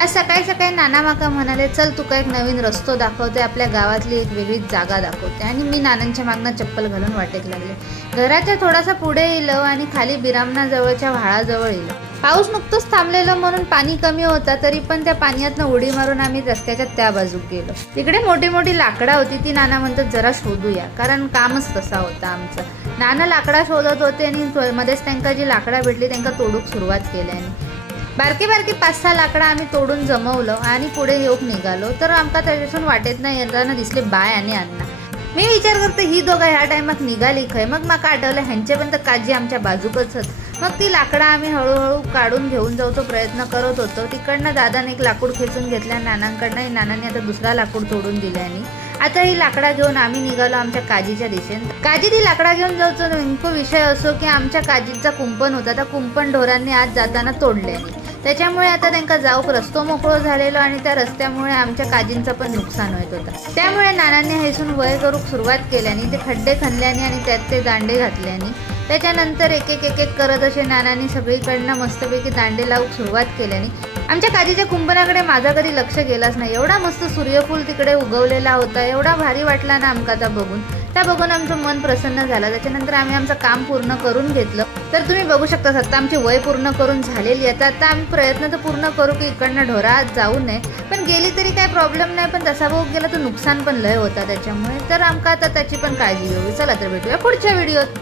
आज सकाळी सकाळी नाना माका म्हणाले, चल तुका एक नवीन रस्तो दाखवते, आपल्या गावातली एक वेगळी जागा दाखवते. आणि मी नानांच्या मागनं चप्पल घालून वाटेक लागले. घराच्या थोडासा पुढे येलो आणि खाली बिरामना जवळच्या व्हाळाजवळ येलो. पाऊस नुकतंच थांबलेलं म्हणून पाणी कमी होता, तरी पण त्या पाण्यातनं उडी मारून आम्ही रस्त्याच्या त्या बाजूक गेलो. तिकडे मोठी मोठी लाकडा होती, ती नाना म्हणतात जरा शोधूया, कारण कामच तसा होता आमचं. नाना लाकडा शोधत होते आणि मध्येच त्यांना जी लाकडा भेटली त्यांना तोडूक सुरुवात केली. आणि बारकी 5-6 लाकडा आम्ही तोडून जमवलं आणि पुढे येऊक निघालो. तर आमका त्याच्यातून वाटेत नाही येताना दिसले बाय आणि अण्णा. मी विचार करते ही दोघं ह्या टायमात निघाली खय. मग माका आठवलं ह्यांचे पण तर काजी आमच्या बाजूकच होत. मग ती लाकडा आम्ही हळूहळू काढून घेऊन जाऊचो प्रयत्न करत होतो. तिकडनं दादाने एक लाकूड खेचून घेतल्या नानांकडनं. नानांनी आता दुसरा लाकूड तोडून दिले आणि आता ही लाकडा घेऊन आम्ही निघालो आमच्या काजीच्या दिशेने. काजी ती लाकडा घेऊन जाऊचो. नेमकं विषय असो की आमच्या काजीचा कुंपण होता, त्या कुंपण ढोरांनी आज जाताना तोडले. त्याच्यामुळे आता त्यांना जाऊक रस्तो मोकळो झालेलो आणि त्या रस्त्यामुळे आमच्या काजींचं पण नुकसान होत होतं. त्यामुळे नानांनी हैसून वय करूक सुरुवात केल्याने, ते खड्डे खणल्याने आणि त्यात ते दांडे घातल्याने, त्याच्यानंतर एक एक करत असे नानांनी सगळीकडनं मस्तपैकी दांडे लावूक सुरुवात केल्याने आमच्या काजीच्या कुंपणाकडे माझा कधी लक्ष गेलाच नाही. एवढा मस्त सूर्यफूल तिकडे उगवलेला होता, एवढा भारी वाटला ना आमका त्या बघून आमचं मन प्रसन्न झालं. त्याच्यानंतर आम्ही आमचं काम पूर्ण करून घेतलं. तर तुम्ही बघू शकता आता आमची वय पूर्ण करून झालेली आहे. आता आम्ही प्रयत्न तर पूर्ण करू की इकडनं ढोरात जाऊ नये, पण गेली तरी काही प्रॉब्लेम नाही. पण तसा बघू गेला तर नुकसान पण लय होता त्याच्यामुळे. तर आमका आता त्याची पण काळजी घेऊ. चला तर भेटूया पुढच्या व्हिडिओत.